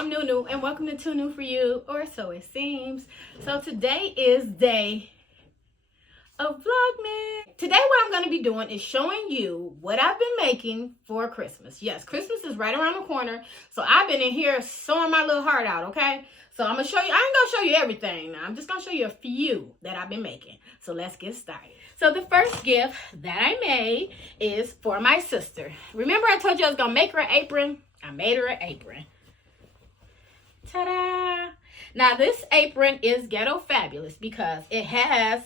I'm Nunu, and welcome to Too New For You, or so it seems. So today is day of Vlogmas. Today what I'm going to be doing is showing you what I've been making for Christmas. Yes, Christmas is right around the corner, so I've been in here sewing my little heart out, okay? So I'm going to show you, I ain't going to show you everything. I'm just going to show you a few that I've been making. So let's get started. So the first gift that I made is for my sister. Remember I told you I was going to make her an apron? I made her an apron. Ta-da! Now this apron is ghetto fabulous because it has,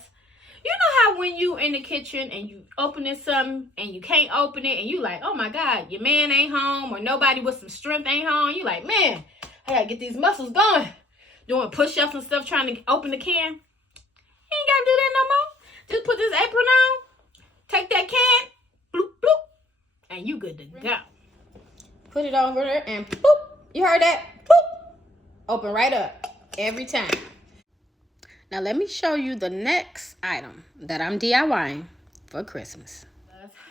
you know how when you in the kitchen and you opening something and you can't open it and you like, oh my God, your man ain't home or nobody with some strength ain't home. You like, man, I gotta get these muscles going. Doing push-ups and stuff trying to open the can. You ain't gotta do that no more. Just put this apron on, take that can, bloop, bloop, and you good to go. Put it over there and boop. You heard that? Boop. Open right up every time. Now let me show you the next item that I'm DIYing for Christmas.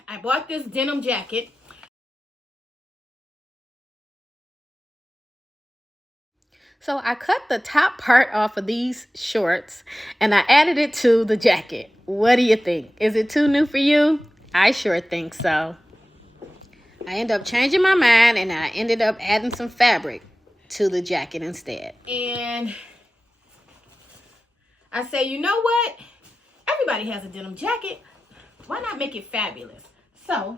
I bought this denim jacket. So I cut the top part off of these shorts and I added it to the jacket. What do you think? Is it too new for you? I sure think so. I ended up changing my mind and I ended up adding some fabric to the jacket instead. And I say, you know what? Everybody has a denim jacket. Why not make it fabulous? So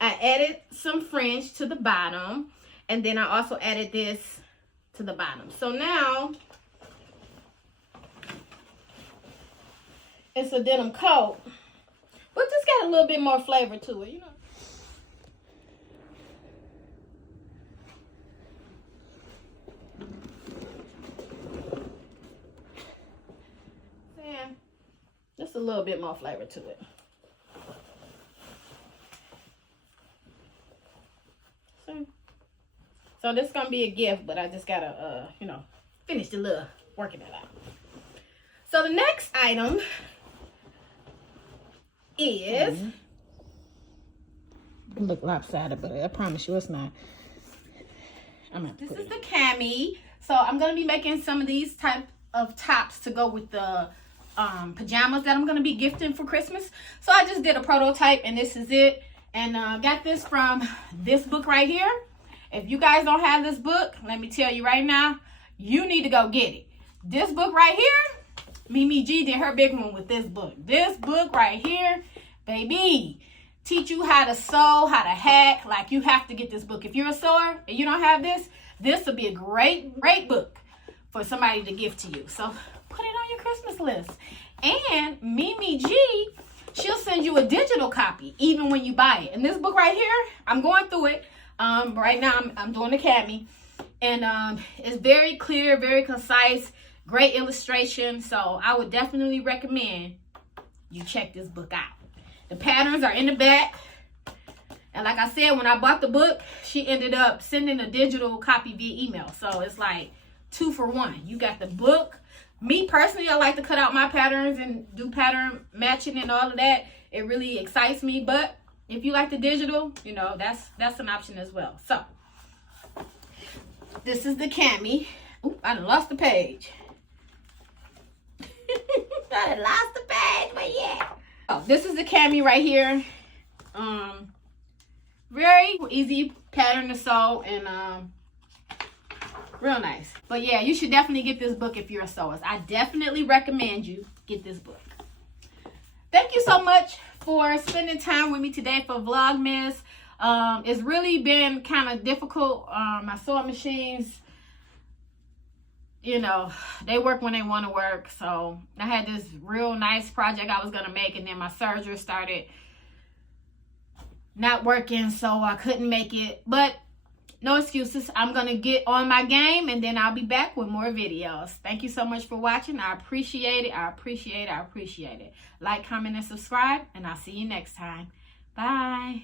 I added some fringe to the bottom and then I also added this to the bottom. So now it's a denim coat, but just got a little bit more flavor to it, you know. And just a little bit more flavor to it. So this is going to be a gift, but I just got to, finish the little working it out. So the next item is, look lopsided, but I promise you it's not. This is the cami. So I'm going to be making some of these type of tops to go with the pajamas that I'm going to be gifting for Christmas. So I just did a prototype and this is it. And got this from this book right here. If you guys don't have this book, let me tell you right now, you need to go get it. This book right here, Mimi G did her big one with this book. This book right here, baby, teach you how to sew, how to hack. Like, you have to get this book. If you're a sewer and you don't have this, this will be a great book for somebody to give to you. So put it on your Christmas list. And Mimi G, she'll send you a digital copy even when you buy it. And this book right here, I'm going through it. Right now I'm doing the cami, and it's very clear, very concise, great illustration. So I would definitely recommend you check this book out. The patterns are in the back, and like I said, when I bought the book, she ended up sending a digital copy via email. So it's like 2 for 1. You got the book. Me personally, I like to cut out my patterns and do pattern matching and all of that. It really excites me, but if you like the digital, you know, that's an option as well. So, this is the cami. Oop, I done lost the page. I done lost the page, but yeah. Oh, this is the cami right here. Very easy pattern to sew and real nice. But yeah, you should definitely get this book if you're a sewer. I definitely recommend you get this book. Thank you so much for spending time with me today for Vlogmas. It's really been kind of difficult. My sewing machines, you know, they work when they want to work. So I had this real nice project I was going to make, and then my surgery started not working, so I couldn't make it. But no excuses. I'm going to get on my game, and then I'll be back with more videos. Thank you so much for watching. I appreciate it. I appreciate it. I appreciate it. Like, comment, and subscribe, and I'll see you next time. Bye.